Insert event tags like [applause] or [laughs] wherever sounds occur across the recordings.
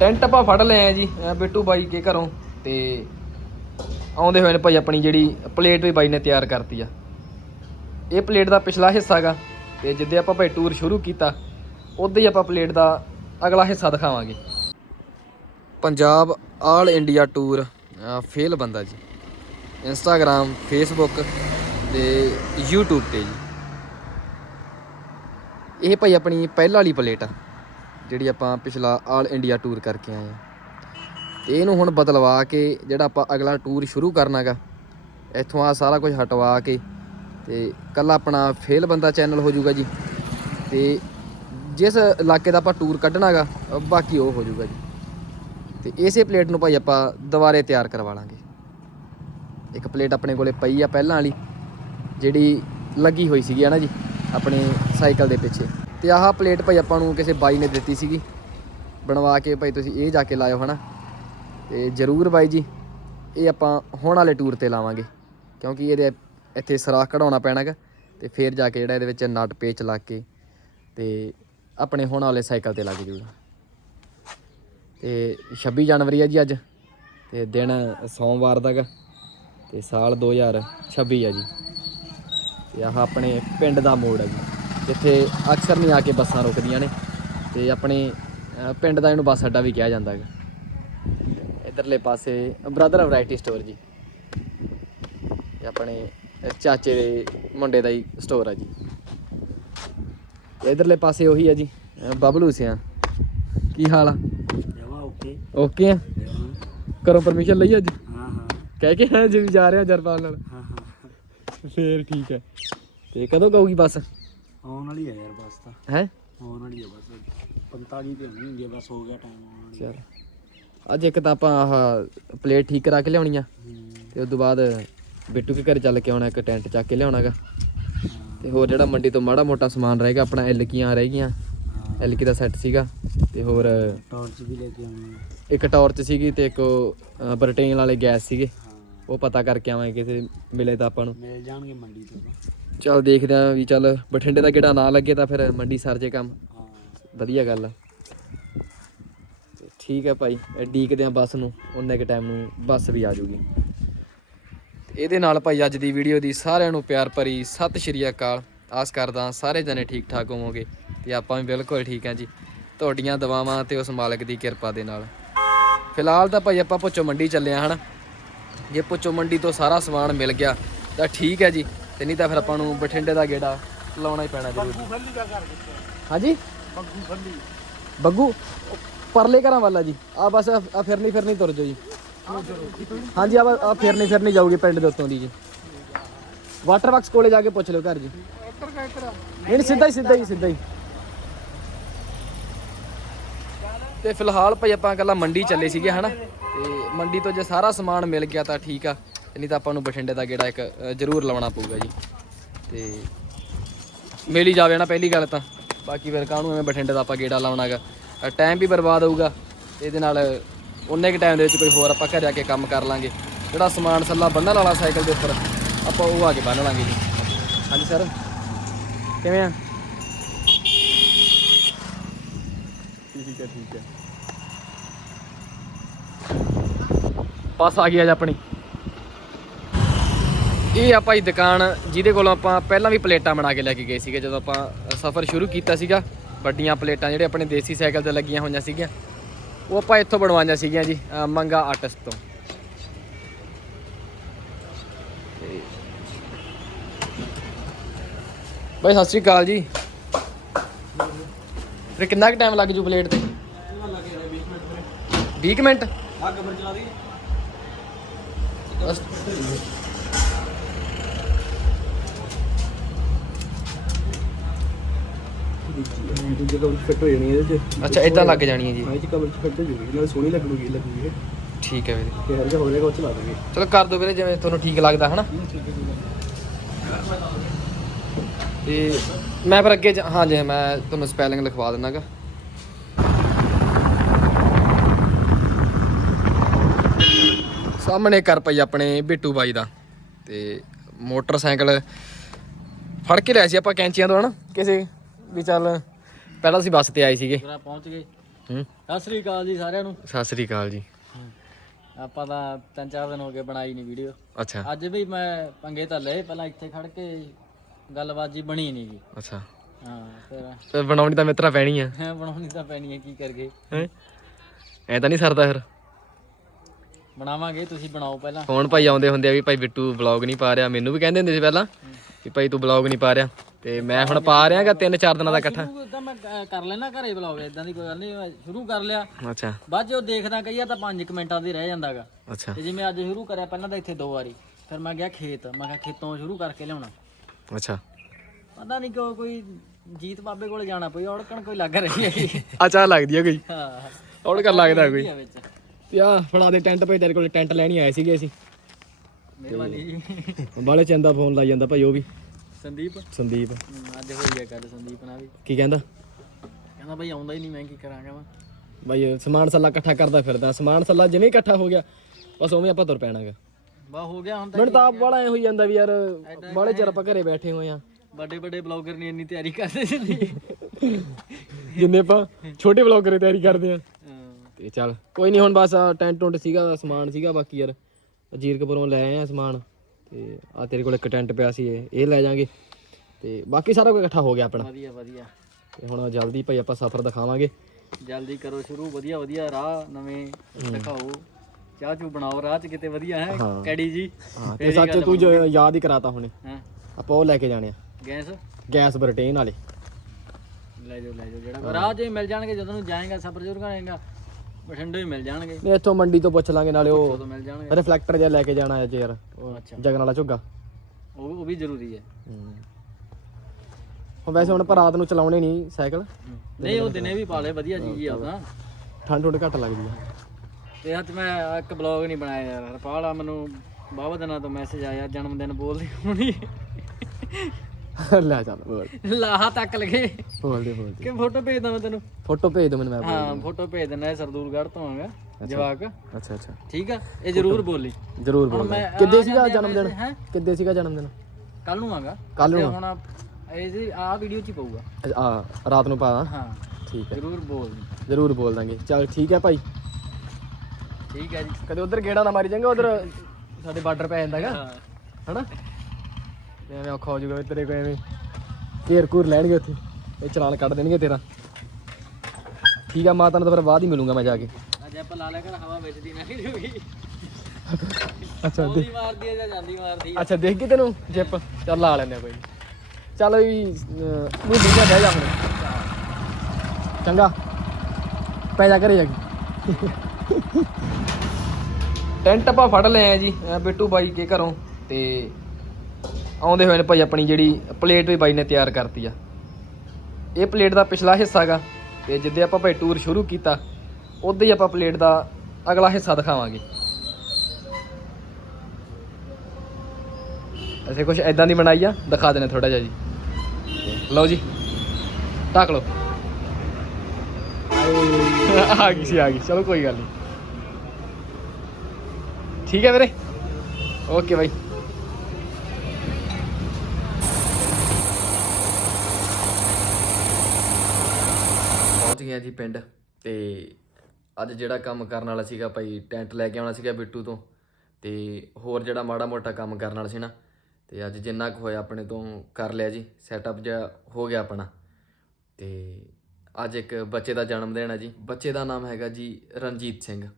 Tent ਆਪਾਂ ਫੜ ਲਏ ਆ ਜੀ ਬਿੱਟੂ ਬਾਈ ਕੇ ਘਰੋਂ ਤੇ ਆਉਂਦੇ ਹੋਏ ਨੇ ਭਾਈ ਆਪਣੀ ਜਿਹੜੀ ਪਲੇਟ ਵੀ ਬਾਈ ਨੇ ਤਿਆਰ ਕਰਤੀ ਆ। ਇਹ ਪਲੇਟ ਦਾ ਪਿਛਲਾ ਹਿੱਸਾ ਹੈਗਾ ਤੇ ਜਿੱਦੇ ਆਪਾਂ ਭਾਈ ਟੂਰ ਸ਼ੁਰੂ ਕੀਤਾ, ਉਦੋਂ ਹੀ ਆਪਾਂ ਪਲੇਟ ਦਾ ਅਗਲਾ ਹਿੱਸਾ ਦਿਖਾਵਾਂਗੇ। Punjab all India tour fail ਬੰਦਾ ਜੀ। ਇੰਸਟਾਗ੍ਰam ਫੇਸਬੁੱਕ ਤੇ YouTube ਤੇ ਜੀ। ਇਹ ਭਾਈ ਆਪਣੀ ਪਹਿਲਾਂ ਵਾਲੀ ਪਲੇਟ ਆ। ਜਿਹੜੀ ਆਪਾਂ ਪਿਛਲਾ ਆਲ ਇੰਡੀਆ ਟੂਰ ਕਰਕੇ ਆਏ ਆ ਤੇ ਇਹਨੂੰ ਹੁਣ ਬਦਲਵਾ ਕੇ ਜਿਹੜਾ ਆਪਾਂ ਅਗਲਾ ਟੂਰ ਸ਼ੁਰੂ ਕਰਨਾਗਾ, ਇੱਥੋਂ ਆ ਸਾਰਾ ਕੁਝ ਹਟਵਾ ਕੇ ਤੇ ਕੱਲਾ ਆਪਣਾ ਫੇਲ ਬੰਦਾ ਚੈਨਲ ਹੋ ਜਾਊਗਾ ਜੀ। ਤੇ ਜਿਸ ਇਲਾਕੇ ਦਾ ਆਪਾਂ ਟੂਰ ਕੱਢਣਾਗਾ ਬਾਕੀ ਉਹ ਹੋ ਜਾਊਗਾ ਜੀ। ਤੇ ਇਸੇ ਪਲੇਟ ਨੂੰ ਭਾਈ ਆਪਾਂ ਦੁਬਾਰੇ ਤਿਆਰ ਕਰਵਾ ਲਾਂਗੇ। ਇੱਕ ਪਲੇਟ ਆਪਣੇ ਕੋਲੇ ਪਈ ਆ ਪਹਿਲਾਂ ਵਾਲੀ, ਜਿਹੜੀ ਲੱਗੀ ਹੋਈ ਸੀਗੀ ਹੈ ਨਾ ਜੀ, ਆਪਣੇ ਸਾਈਕਲ ਦੇ ਪਿੱਛੇ। ਤੇ ਆਹ ਪਲੇਟ ਭਾਈ ਆਪਾਂ ਨੂੰ ਕਿਸੇ ਬਾਈ ਨੇ ਦਿੱਤੀ ਸੀਗੀ। ਬਣਵਾ ਕੇ ਭਾਈ ਤੁਸੀਂ ਇਹ ਜਾ ਕੇ ਲਾਇਓ ਹਨਾ। ਤੇ ਜਰੂਰ ਬਾਈ ਜੀ, ਇਹ ਆਪਾਂ ਹੁਣ ਵਾਲੇ ਟੂਰ ਤੇ ਲਾਵਾਂਗੇ। ਕਿਉਂਕਿ ਇਹਦੇ ਇੱਥੇ ਸਰਾਖ ਕਢਾਉਣਾ ਪੈਣਾਗਾ ਤੇ ਫਿਰ ਜਾ ਕੇ ਜਿਹੜਾ ਇਹਦੇ ਵਿੱਚ ਨਟ ਪੇਚ ਲਾ ਕੇ ਤੇ ਆਪਣੇ ਹੁਣ ਵਾਲੇ ਸਾਈਕਲ ਤੇ ਲੱਗ ਜੂਗਾ। ਤੇ 26 ਜਨਵਰੀ ਹੈ ਜੀ ਅੱਜ ਤੇ ਦਿਨ ਸੋਮਵਾਰ ਦਾਗਾ ਤੇ ਸਾਲ 2026 ਹੈ ਜੀ। ਤੇ ਆਹ ਆਪਣੇ ਪਿੰਡ ਦਾ ਮੋੜ ਹੈ ਜੀ। ਜਿੱਥੇ ਅਕਸਰ ਨਹੀਂ ਆ ਕੇ ਬੱਸਾਂ ਰੁਕਦੀਆਂ ਨੇ ਤੇ ਆਪਣੇ ਪਿੰਡ ਦਾ ਇਹਨੂੰ ਬੱਸ ਅੱਡਾ ਵੀ ਕਿਹਾ ਜਾਂਦਾ ਹੈਗਾ। ਇਧਰਲੇ ਪਾਸੇ ਬ੍ਰਦਰ ਵੈਰਾਈਟੀ ਸਟੋਰ ਜੀ। ਇਹ ਆਪਣੇ ਚਾਚੇ ਦੇ ਮੁੰਡੇ ਦਾ ਹੀ ਸਟੋਰ ਹੈ ਜੀ। ਇਧਰਲੇ ਪਾਸੇ ਉਹੀ ਹੈ ਜੀ ਬਬਲੂ ਸਿਆ। ਕੀ ਹਾਲ ਆ? ਜਮਾ ਓਕੇ। ਓਕੇ ਆ? ਕਰੋ ਪਰਮਿਸ਼ਨ ਲਈ ਅੱਜ? ਹਾਂ ਹਾਂ। ਕਹਿ ਕੇ ਆਏ ਜਿਵੇਂ ਜਾ ਰਿਹਾ ਜਰਪਾਲ ਨਾਲ। ਹਾਂ ਹਾਂ। ਫੇਰ ਠੀਕ ਹੈ। ਤੇ ਕਦੋਂ ਕਹੂਗੀ ਬੱਸ? ਆਉਣ ਵਾਲੀ ਹੈ ਯਾਰ ਬਸ ਤਾਂ। ਹੈ? ਆਉਣ ਵਾਲੀ ਹੈ ਬਸ 45 ਤੇ ਹੋਣੀ ਹੁੰਦੀ ਹੈ ਬਸ ਹੋ ਗਿਆ ਟਾਈਮ ਆਉਣ ਵਾਲੀ। ਚਲ। ਅੱਜ ਇੱਕ ਤਾਂ ਆਪਾਂ ਆਹ ਪਲੇਟ ਠੀਕ ਕਰਾ ਕੇ ਲਿਆਉਣੀ ਆ। ਹੂੰ, ਤੇ ਉਸ ਤੋਂ ਬਾਅਦ ਬਿੱਟੂ ਕੇ ਘਰ ਚੱਲ ਕੇ ਆਉਣਾ ਇੱਕ ਟੈਂਟ ਚੱਕ ਕੇ ਲਿਆਉਣਾਗਾ। ਤੇ ਹੋਰ ਜਿਹੜਾ ਮੰਡੀ ਤੋਂ ਮਾੜਾ ਮੋਟਾ ਸਮਾਨ ਰਹੇਗਾ ਆਪਣਾ ਐਲਕੀਆਂ ਰਹਿ ਗਈਆਂ। ਹਾਂ। ਐਲਕੀ ਦਾ ਸੈੱਟ ਸੀਗਾ। ਤੇ ਹੋਰ ਟਾਰਚ ਵੀ ਲੈ ਕੇ ਆਉਣੀ ਇੱਕ ਟਾਰਚ ਸੀਗੀ ਤੇ ਇੱਕ ਉਹ, ਅਹ, ਬਰਟੇਨ ਵਾਲੇ ਗੈਸ ਸੀਗੇ। ਹਾਂ। ਉਹ ਪਤਾ ਕਰਕੇ ਆਵਾਂਗੇ ਕਿਸੇ ਮਿਲੇ ਤਾਂ ਆਪਾਂ ਨੂੰ। ਮਿਲ ਜਾਣਗੇ ਮੰਡੀ ਤੋਂ ਤਾਂ। ਚੱਲ ਦੇਖਦੇ ਆਂ ਵੀ ਚੱਲ ਬਠਿੰਡੇ ਦਾ ਕਿਹੜਾ ਨਾ ਲੱਗੇ ਤਾਂ ਫਿਰ ਮੰਡੀ ਸਰ ਜੇ ਕੰਮ। ਵਧੀਆ ਗੱਲ ਆ। ਠੀਕ ਹੈ ਭਾਈ, ਇਹ ਡੀਕਦੇ ਆ ਬੱਸ ਨੂੰ ਉਹਨੇ ਕੁ ਟਾਈਮ ਨੂੰ ਬੱਸ ਵੀ ਆ ਜਾਊਗੀ ਇਹਦੇ ਨਾਲ ਭਾਈ ਅੱਜ ਦੀ ਵੀਡੀਓ ਦੀ ਸਾਰਿਆਂ ਨੂੰ ਪਿਆਰ ਭਰੀ ਸਤਿ ਸ਼੍ਰੀ ਅਕਾਲ। ਆਸ ਕਰਦਾ ਸਾਰੇ ਜਣੇ ਠੀਕ ਠਾਕ ਹੋਵੋਗੇ ਤੇ ਆਪਾਂ ਵੀ ਬਿਲਕੁਲ ਠੀਕ ਹਾਂ ਜੀ। ਤੁਹਾਡੀਆਂ ਦਵਾਵਾਂ ਤੇ ਉਸ ਮਾਲਕ ਦੀ ਕਿਰਪਾ ਦੇ ਨਾਲ। ਫਿਲਹਾਲ ਤਾਂ ਭਾਈ ਆਪਾਂ ਪੁੱਛੋ ਮੰਡੀ ਚੱਲੇ ਆ, ਹਨਾ? ਜੇ ਪੁੱਛੋ ਮੰਡੀ ਤੋਂ ਸਾਰਾ ਸਮਾਨ ਮਿਲ ਗਿਆ ਤਾਂ ਠੀਕ ਹੈ ਜੀ। ਤੇ ਨਹੀਂ ਤਾਂ ਫਿਰ ਆਪਾਂ ਨੂੰ ਬਠਿੰਡੇ ਦਾ ਗੇੜਾ ਲਾਉਣਾ ਹੀ ਪੈਣਾ ਜ਼ਰੂਰ। ਫੱਲੀ ਦਾ ਕਰ ਹਾਂਜੀ? ਬੱਗੂ ਫੱਲੀ ਬੱਗੂ? ਪਰਲੇ ਘਰਾਂ ਵਾਲਾ ਜੀ। ਆ ਬਸ ਆ ਫਿਰਨੀ ਫਿਰਨੀ ਤੁਰ ਜਾਓ ਜੀ। ਹਾਂਜੀ ਆ ਆ ਫਿਰਨੀ ਫਿਰਨੀ ਜਾਊਗੀ ਪਿੰਡ ਦੇ ਉੱਤੋਂ ਦੀ ਜੀ। ਵਾਟਰ ਬਾਕਸ ਕੋਲੇ ਜਾ ਕੇ ਪੁੱਛ ਲਿਓ ਘਰ ਜੀ। ਇੱਧਰ ਕਾ ਇੱਧਰ ਨਹੀਂ ਸਿੱਧਾ ਹੀ ਸਿੱਧਾ ਹੀ ਸਿੱਧਾ ਹੀ। ਤੇ ਫਿਲਹਾਲ ਭਾਈ ਆਪਾਂ ਕੱਲਾ ਮੰਡੀ ਚੱਲੇ ਸੀਗੇ ਹਨਾ? ਤੇ ਮੰਡੀ ਤੋਂ ਜੇ ਸਾਰਾ ਸਮਾਨ ਮਿਲ ਗਿਆ ਤਾਂ ਠੀਕ ਆ। ਨਹੀਂ ਤਾਂ ਆਪਾਂ ਨੂੰ ਬਠਿੰਡੇ ਦਾ ਗੇੜਾ ਇੱਕ ਜ਼ਰੂਰ ਲਾਉਣਾ ਪਊਗਾ ਜੀ। ਤੇ ਮਿਲ ਹੀ ਜਾਵੇ ਨਾ ਪਹਿਲੀ ਗੱਲ ਤਾਂ। ਬਾਕੀ ਫਿਰ ਕਾਹਨੂੰ ਐਵੇਂ ਬਠਿੰਡੇ ਦਾ ਆਪਾਂ ਗੇੜਾ ਲਾਉਣਾਗਾ। ਟਾਈਮ ਵੀ ਬਰਬਾਦ ਹੋਊਗਾ। ਇਹਦੇ ਨਾਲ ਉਹਨੇ ਕੁ ਟਾਈਮ ਦੇ ਵਿੱਚ ਕੋਈ ਹੋਰ ਆਪਾਂ ਘਰ ਜਾ ਕੇ ਕੰਮ ਕਰ ਲਾਂਗੇ। ਜਿਹੜਾ ਸਮਾਨ ਸੱਲਾ ਬੰਨਣ ਵਾਲਾ ਸਾਈਕਲ ਦੇ ਉੱਪਰ, ਆਪਾਂ ਉਹ ਆ ਕੇ ਬੰਨ ਲਾਂਗੇ ਜੀ। ਹਾਂਜੀ ਸਰ? ਕਿਵੇਂ ਆ? ਠੀਕ ਹੈ ਠੀਕ ਹੈ। ਪਾਸ ਆ ਗਈ ਅੱਜ ਆਪਣੀ। ਇਹ ਆ ਭਾਈ ਦੁਕਾਨ ਜਿਹਦੇ ਕੋਲੋਂ ਆਪਾਂ ਪਹਿਲਾਂ ਵੀ ਪਲੇਟਾਂ ਬਣਾ ਕੇ ਲੈ ਕੇ ਗਏ ਸੀਗੇ ਜਦੋਂ ਆਪਾਂ ਸਫ਼ਰ ਸ਼ੁਰੂ ਕੀਤਾ ਸੀਗਾ। ਵੱਡੀਆਂ ਪਲੇਟਾਂ ਜਿਹੜੇ ਆਪਣੇ ਦੇਸੀ ਸਾਈਕਲ ਤੇ ਲੱਗੀਆਂ ਹੋਈਆਂ ਸੀਗੀਆਂ ਉਹ ਆਪਾਂ ਇੱਥੋਂ ਬਣਵਾਈਆਂ ਸੀਗੀਆਂ ਜੀ ਮੰਗਾ ਆਰਟਿਸਟ ਤੋਂ। ਬਾਈ ਸਤਿ ਸ਼੍ਰੀ ਅਕਾਲ ਜੀ। ਫਿਰ ਕਿੰਨਾ ਕੁ ਟਾਈਮ ਲੱਗ ਜੂ ਪਲੇਟ ਤੇ? 20 ਮਿੰਟ? ਆ ਕਬਰ ਚਲਾ ਦੀ ਬਸ ਦੂਜੇ ਕਬਰ ਫਿੱਟ ਹੋ ਜਾਣੀ ਇਹਦੇ ਚ ਅੱਛਾ ਇਦਾਂ ਲੱਗ ਜਾਣੀ ਹੈ ਜੀ। ਹਾਂ ਇਹ ਚ ਕਬਰ ਚ ਫਿੱਟ ਹੋ ਜੂਗੀ ਨਾਲ ਸੋਹਣੀ ਲੱਗੂਗੀ ਲੱਗੂਗੀ ਠੀਕ ਹੈ ਵੀਰੇ। ਤੇ ਹਰ ਜਿਹਾ ਹੋ ਜਾਏਗਾ ਉਹ ਚਲਾ ਦਾਂਗੇ। ਚਲੋ ਕਰ ਦਿਓ ਵੀਰੇ ਜਿਵੇਂ ਤੁਹਾਨੂੰ ਠੀਕ ਲੱਗਦਾ ਹਨਾ? ਤੇ ਮੈਂ ਫਿਰ ਅੱਗੇ ਜਾ- ਹਾਂ ਜੀ ਮੈਂ ਤੁਹਾਨੂੰ ਸਪੈਲਿੰਗ ਲਿਖਵਾ ਦਿੰਨਾਗਾ। ਸਾਹਮਣੇ ਕਰ ਪਈ ਆਪਣੇ ਬਿੱਟੂ ਬਾਈ ਦਾ। ਤੇ ਮੋਟਰਸਾਈਕਲ ਫੜ ਕੇ ਲਿਆ ਸੀ ਆਪਾਂ ਕੈਂਚੀਆਂ ਤੋਂ ਹਨਾ? ਕਿਸੇ ਵੀ ਚੱਲ ਪਹਿਲਾਂ ਅਸੀਂ ਬੱਸ ਤੇ ਆਏ ਸੀਗੇ। ਪਹੁੰਚ ਗਏ। ਹੂੰ। ਸਤਿ ਸ੍ਰੀ ਅਕਾਲ ਜੀ ਸਾਰਿਆਂ ਨੂੰ। ਸਤਿ ਸ੍ਰੀ ਅਕਾਲ ਜੀ। ਆਪਾਂ ਤਾਂ ਤਿੰਨ ਚਾਰ ਦਿਨ ਹੋ ਗਏ ਬਣਾਈ ਨਹੀਂ ਵੀਡੀਓ ਅੱਛਾ। ਅੱਜ ਵੀ ਮੈਂ ਪੰਗੇ ਤਾਂ ਲਏ ਪਹਿਲਾਂ ਇੱਥੇ ਖੜ ਕੇ ਗੱਲਬਾਤ ਜੀ ਬਣੀ ਨਹੀਂ ਜੀ। ਅੱਛਾ। ਹਾਂ ਫਿਰ ਬਣਾਉਣੀ ਤਾਂ ਮਿੱਤਰਾ ਪੈਣੀ ਆ। ਹੈਂ, ਬਣਾਉਣੀ ਤਾਂ ਪੈਣੀ ਹੈ ਕੀ ਕਰਗੇ ਹੈ? ਐ ਤਾਂ ਨਹੀਂ ਸਰਦਾ ਫਿਰ। ਬਣਾਵਾਂਗੇ ਤੁਸੀਂ ਬਣਾਓ ਪਹਿਲਾਂ। ਫੋਨ ਭਾਈ ਆਉਂਦੇ ਹੁੰਦੇ ਆ ਵੀ ਭਾਈ ਬਿੱਟੂ ਵਲੌਗ ਨਹੀਂ ਪਾ ਰਿਹਾ। ਮੈਨੂੰ ਵੀ ਕਹਿੰਦੇ ਹੁੰਦੇ ਸੀ ਪਹਿਲਾਂ ਕਿ ਭਾਈ ਤੂੰ ਵਲੌਗ ਨਹੀਂ ਪਾ ਰਿਹਾ। ਤੇ ਮੈਂ ਹੁਣ ਪਾ ਰਿਹਾਗਾ ਤਿੰਨ ਚਾਰ ਦਿਨਾਂ ਦਾ ਇਕੱਠਾ। ਮੈਂ ਕਰ ਲੈਣਾ ਘਰੇ ਬਲੌਗ ਇਦਾਂ ਦੀ ਕੋਈ ਗੱਲ ਨਹੀਂ ਮੈਂ ਸ਼ੁਰੂ ਕਰ ਲਿਆ। ਅੱਛਾ। ਬਾਅਦ ਜੋ ਦੇਖਦਾ ਕਈਆ ਤਾਂ 5 ਮਿੰਟਾਂ ਦੀ ਰਹਿ ਜਾਂਦਾਗਾ। ਅੱਛਾ। ਤੇ ਜਿਵੇਂ ਅੱਜ ਸ਼ੁਰੂ ਕਰਿਆ ਪਹਿਲਾਂ ਤਾਂ ਇੱਥੇ ਦੋ ਵਾਰੀ ਫਿਰ ਮੈਂ ਗਿਆ ਖੇਤ ਮੈਂ ਕਿਹਾ ਖੇਤੋਂ ਸ਼ੁਰੂ ਕਰਕੇ ਲਿਆਉਣਾ। ਅੱਛਾ। ਪਤਾ ਨਹੀਂ ਕਿਉਂ ਕੋਈ ਜੀਤ ਬਾਬੇ ਕੋਲ ਜਾਣਾ ਪਈ ਔੜਕਣ ਕੋਈ ਲੱਗ ਰਹੀ ਹੈ [laughs] ਅੱਛਾ ਲੱਗਦੀ ਆ ਕੋਈ। ਹਾਂ। ਔੜ ਕਰ ਲੱਗਦਾ ਕੋਈ। ਕੀ ਆ ਵਿੱਚ। ਯਾ ਫੜਾ ਦੇ ਟੈਂਟ ਭਾਈ ਤੇਰੇ ਕੋਲ ਟੈਂਟ ਲੈਣੀ ਆਏ ਸੀਗੇ ਅਸੀਂ। ਮਿਹਰਬਾਨੀ ਜੀ ਬਾਲੇ ਚੰਦਾ ਫੋਨ ਲਾਈ ਜਾਂਦਾ ਭਾਈ ਉਹ ਵੀ। ਸੰਦੀਪ? ਸੰਦੀਪ। ਹਮ, ਅੱਜ ਹੋਈ ਆ ਗੱਲ ਸੰਦੀਪ ਨਾਲ ਵੀ। ਕੀ ਕਹਿੰਦਾ? ਕਹਿੰਦਾ ਬਈ ਆਉਂਦਾ ਹੀ ਨਹੀਂ ਮੈਂ ਕੀ ਕਰਾਂਗਾ ਮੈਂ ਭਾਈ ਸਮਾਨ ਸੱਲਾ ਇਕੱਠਾ ਕਰਦਾ ਫਿਰਦਾ ਸਮਾਨ ਸੱਲਾ ਜਿਵੇਂ ਇਕੱਠਾ ਹੋ ਗਿਆ ਬਸ ਉਵੇਂ ਆਪਾਂ ਤੁਰ ਪੈਣਾਗਾ। ਬਾ ਹੋ ਗਿਆ ਹੁਣ ਤਾਂ ਮੈਨੂੰ ਤਾਂ ਆਪ ਬੜਾ ਐ ਹੋਈ ਜਾਂਦਾ ਵੀ ਯਾਰ ਬਾਲੇ ਚਿਰ ਆਪਾਂ ਘਰੇ ਬੈਠੇ ਹੋਏ ਆ ਵੱਡੇ ਵੱਡੇ ਬਲੌਗਰ ਨੇ ਇੰਨੀ ਤਿਆਰੀ ਕਰਦੇ ਸੀ। ਜਿੰਨੇ ਆਪਾਂ ਛੋਟੇ ਬਲੌਗਰ ਤਿਆਰੀ ਕਰਦੇ ਆ ਤੇ ਚੱਲ ਕੋਈ ਨਹੀਂ ਹੁਣ ਬਸ ਟੈਂਟ ਟੁੰਟ ਸੀਗਾ ਸਮਾਨ ਸੀਗਾ ਬਾਕੀ ਯਾਰ ਜੀਰਕਪੁਰੋਂ ਲੈ ਆਏ ਆ ਸਮਾਨ। ਤੇ ਆ ਤੇਰੇ ਕੋਲ ਇੱਕ ਟੈਂਟ ਪਿਆ ਸੀ ਇਹ ਇਹ ਲੈ ਜਾਾਂਗੇ। ਤੇ ਬਾਕੀ ਸਾਰਾ ਕੁਝ ਇਕੱਠਾ ਹੋ ਗਿਆ ਆਪਣਾ। ਵਧੀਆ ਵਧੀਆ। ਤੇ ਹੁਣ ਜਲਦੀ ਭਾਈ ਆਪਾਂ ਸਫ਼ਰ ਦਿਖਾਵਾਂਗੇ। ਜਲਦੀ ਕਰੋ ਸ਼ੁਰੂ ਵਧੀਆ ਵਧੀਆ ਰਾਹ ਨਵੇਂ ਦਿਖਾਓ। ਚਾਹ ਚੂ ਬਣਾਓ ਰਾਹ ਚ ਕਿਤੇ ਵਧੀਆ ਹੈ ਹਾਂ। ਕੈਡੀ ਜੀ? ਹਾਂ ਤੇ ਸੱਚ ਤੂੰ ਜ- ਯਾਦ ਹੀ ਕਰਾਤਾ ਹੁਣੇ। ਹਾਂ? ਆਪਾਂ ਉਹ ਲੈ ਕੇ ਜਾਣੇ ਆ। ਗੈਸ? ਗੈਸ ਬਰਟੇਨ ਵਾਲੇ। ਲੈ ਜਾਓ ਲੈ ਜਾਓ ਜਿਹੜਾ ਰਾਹ 'ਚ ਹੀ ਮਿਲ ਜਾਣਗੇ ਜਦੋਂ ਨੂੰ ਜਾਏਗਾ ਸਫਰ ਜ਼ਰੂਰ ਕਰਾਂਗਾ। ਬਠਿੰਡੇ ਹੀ ਮਿਲ ਜਾਣਗੇ। ਨਹੀਂ ਇੱਥੋਂ ਮੰਡੀ ਤੋਂ ਪੁੱਛ ਲਾਂਗੇ ਨਾਲੇ ਉਹ ਉਦੋਂ ਮਿਲ ਜਾਣਗੇ। ਰਿਫਲੈਕਟਰ ਜਿਹਾ ਲੈ ਕੇ ਜਾਣਾ ਅੱਜ ਯਾਰ ਉਹ ਅੱਛਾ। ਜਗਨ ਵਾਲਾ ਝੁੱਗਾ। ਉਹ ਉਹ ਵੀ ਜ਼ਰੂਰੀ ਹੈ। ਹੁਣ ਵੈਸੇ ਹੁਣ ਆਪਾਂ ਰਾਤ ਨੂੰ ਚਲਾਉਣੇ ਨਹੀਂ ਸਾਈਕਲ। ਨਹੀਂ ਉਹ ਦਿਨੇ ਵੀ ਪਾ ਲੈ ਵਧੀਆ ਚੀਜ਼ ਹੀ ਆ ਉਹਦਾ ਠੰਡ ਠੁੰਡ ਘੱਟ ਲੱਗਦੀ ਆ। ਤੇ ਅੱਜ ਮੈਂ ਇੱਕ ਬਲੌਗ ਨਹੀਂ ਬਣਾਇਆ ਯਾਰ ਹਰਪਾਲ ਆ ਮੈਨੂੰ ਬਾਬਾ ਦਿਨਾਂ ਤੋਂ ਮੈਸੇਜ ਆਇਆ ਜਨਮ ਦਿਨ ਬੋਲਦੀ ਹੋਣੀ। ਲੈ ਚੱਲ ਬੋਲ ਲਾਹਾ ਤੱਕ ਲਗੇ। ਬੋਲਦੇ ਬੋਲਦੇ ਕਿ ਫੋਟੋ ਭੇਜਦਾ ਮੈਂ ਤੈਨੂੰ? ਫੋਟੋ ਭੇਜ ਮੈਨੂੰ ਮੈਂ ਹਾਂ ਫੋਟੋ ਭੇਜ ਦਿੰਦਾ ਸਰਦੂਲਗੜ੍ਹ ਤੋਂ ਆਂਗਾ ਜਵਾਕ। ਅੱਛਾ ਅੱਛਾ। ਠੀਕ ਆ? ਇਹ ਜ਼ਰੂਰ ਬੋਲੀ। ਜ਼ਰੂਰ ਬੋਲ ਕਿੱਦੇ ਸੀਗਾ ਜਨਮ ਦਿਨ? ਕਿੱਦੇ ਸੀਗਾ ਜਨਮ ਦਿਨ? ਕੱਲ ਨੂੰ ਆਂਗਾ। ਕੱਲ੍ਹ ਨੂੰ ਹੁਣ ਇਹ ਜੀ ਆ ਵੀਡੀਓ ਚ ਪਊਗਾ। ਆ ਰਾਤ ਨੂੰ ਪਾ ਹਾਂ। ਠੀਕ ਹੈ। ਜ਼ਰੂਰ ਬੋਲ ਜ਼ਰੂਰ ਬੋਲ ਦਾਂਗੇ। ਚੱਲ ਠੀਕ ਹੈ ਭਾਈ। ਠੀਕ ਹੈ ਜੀ। ਕਦੇ ਉਧਰ ਗੇੜਾ ਨਾ ਮਾਰੀ ਜਾਂਗਾ ਉਧਰ ਸਾਡੇ ਬਾਰਡਰ ਪੈ ਜਾਂਦਾਗਾ। ਹਾਂ ਹਨਾ? ਐਵੇਂ ਔਖਾ ਹੋ ਜਾਊਗਾ ਤੇਰੇ ਕੋ ਐਵੇਂ ਘੇਰ ਘੂਰ ਲੈਣਗੇ ਉੱਥੇ। ਇਹ ਚਲਾਨ ਕੱਢ ਦੇਣਗੇ ਤੇਰਾ। ਠੀਕ ਆ ਮਾਤਾ ਨੂੰ ਤਾਂ ਫਿਰ ਬਾਅਦ ਹੀ ਮਿਲੂੰਗਾ ਮੈਂ ਜਾ ਕੇ। ਅੱਜ ਆਪਾਂ ਲਾ ਲਿਆ ਕਰ ਹਵਾ ਵਿੱਚ ਦੀ ਨਾ ਜੂਗੀ ਅੱਛਾ ਉਹਦੀ ਮਾਰਦੀ ਹੈ ਜਾਂ ਜਾਂਦੀ ਮਾਰਦੀ ਅੱਛਾ ਦੇਖ ਗਈ ਤੈਨੂੰ ਜਿੱਪ ਚੱਲ ਲਾ ਲੈਂਦੇ ਆ ਕੋਈ। ਨੀ। ਚੱਲ ਵੀ ਮੂੰਹ ਡਿੱਗਿਆ ਬਹਿ ਜਾ ਆਪਣੇ ਚੰਗਾ। ਪੈ ਜਾ ਘਰੇ ਜਾ ਕੇ। ਟੈਂਟ ਆਪਾਂ ਫੜ ਲਏ ਆ ਜੀ ਬਿੱਟੂ ਬਾਈ ਕੇ ਘਰੋਂ ਤੇ ਆਉਂਦੇ ਹੋਏ ਨੇ ਭਾਈ ਆਪਣੀ ਜਿਹੜੀ ਪਲੇਟ ਵੀ ਬਾਈ ਨੇ ਤਿਆਰ ਕਰਤੀ ਆ। ਇਹ ਪਲੇਟ ਦਾ ਪਿਛਲਾ ਹਿੱਸਾ ਗਾ, ਤੇ ਜਿੱਦੇ ਆਪਾਂ ਭਾਈ ਟੂਰ ਸ਼ੁਰੂ ਕੀਤਾ, ਉਦੋਂ ਹੀ ਆਪਾਂ ਪਲੇਟ ਦਾ ਅਗਲਾ ਹਿੱਸਾ ਦਿਖਾਵਾਂਗੇ। ਅਸੀਂ ਕੁਝ ਐਦਾਂ ਦੀ ਬਣਾਈ ਆ, ਦਿਖਾ ਦੇਣੇ ਥੋੜਾ ਜਿਹਾ ਜੀ। ਲਓ ਜੀ, ਢੱਕ ਲਓ। ਆ ਗਈ ਸੀ, ਆ ਗਈ। ਚਲੋ ਕੋਈ ਗੱਲ ਨਹੀਂ। ਠੀਕ ਹੈ ਵੀਰੇ? ਓਕੇ ਬਾਈ। ਪਹੁੰਚ ਗਿਆ ਜੀ ਪਿੰਡ ਤੇ ਅੱਜ ਜਿਹੜਾ ਕੰਮ ਕਰਨ ਵਾਲਾ ਸੀਗਾ ਭਾਈ ਟੈਂਟ ਲੈ ਕੇ ਆਉਣਾ ਸੀਗਾ ਬਿੱਟੂ ਤੋਂ ਤੇ ਹੋਰ ਜਿਹੜਾ ਮਾੜਾ ਮੋਟਾ ਕੰਮ ਕਰਨ ਵਾਲਾ ਸੀ ਨਾ, ਤੇ ਅੱਜ ਜਿੰਨਾ ਕੁ ਹੋਇਆ ਆਪਣੇ ਤੋਂ ਕਰ ਲਿਆ ਜੀ ਸੈਟਅਪ ਜਿਹਾ ਹੋ ਗਿਆ ਆਪਣਾ। ਤੇ ਅੱਜ ਇੱਕ ਬੱਚੇ ਦਾ ਜਨਮ ਦਿਨ ਹੈ ਜੀ। ਬੱਚੇ ਦਾ ਨਾਮ ਹੈਗਾ ਜੀ ਰਣਜੀਤ ਸਿੰਘ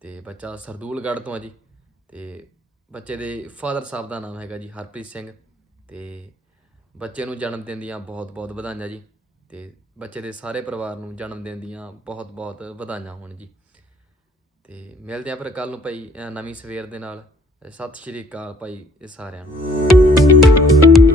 ਤੇ ਬੱਚਾ ਸਰਦੂਲਗੜ੍ਹ ਤੋਂ ਹੈ ਜੀ ਤੇ ਬੱਚੇ ਦੇ ਫਾਦਰ ਸਾਹਿਬ ਦਾ ਨਾਮ ਹੈਗਾ ਜੀ ਹਰਪ੍ਰੀਤ ਸਿੰਘ ਤੇ ਬੱਚੇ ਨੂੰ ਜਨਮ ਦਿਨ ਦੀਆਂ ਬਹੁਤ-ਬਹੁਤ ਵਧਾਈਆਂ ਜੀ। ਤੇ ਬੱਚੇ ਦੇ ਸਾਰੇ ਪਰਿਵਾਰ ਨੂੰ ਜਨਮ ਦਿਨ ਦੀਆਂ ਬਹੁਤ-ਬਹੁਤ ਵਧਾਈਆਂ ਹੋਣ ਜੀ। ਤੇ ਮਿਲਦੇ ਆਂ ਫਿਰ ਕੱਲ ਨੂੰ ਭਾਈ ਅ, ਨਵੀਂ ਸਵੇਰ ਦੇ ਨਾਲ। ਸਤਿ ਸ਼੍ਰੀ ਅਕਾਲ ਭਾਈ ਇਹ ਸਾਰਿਆਂ ਨੂੰ।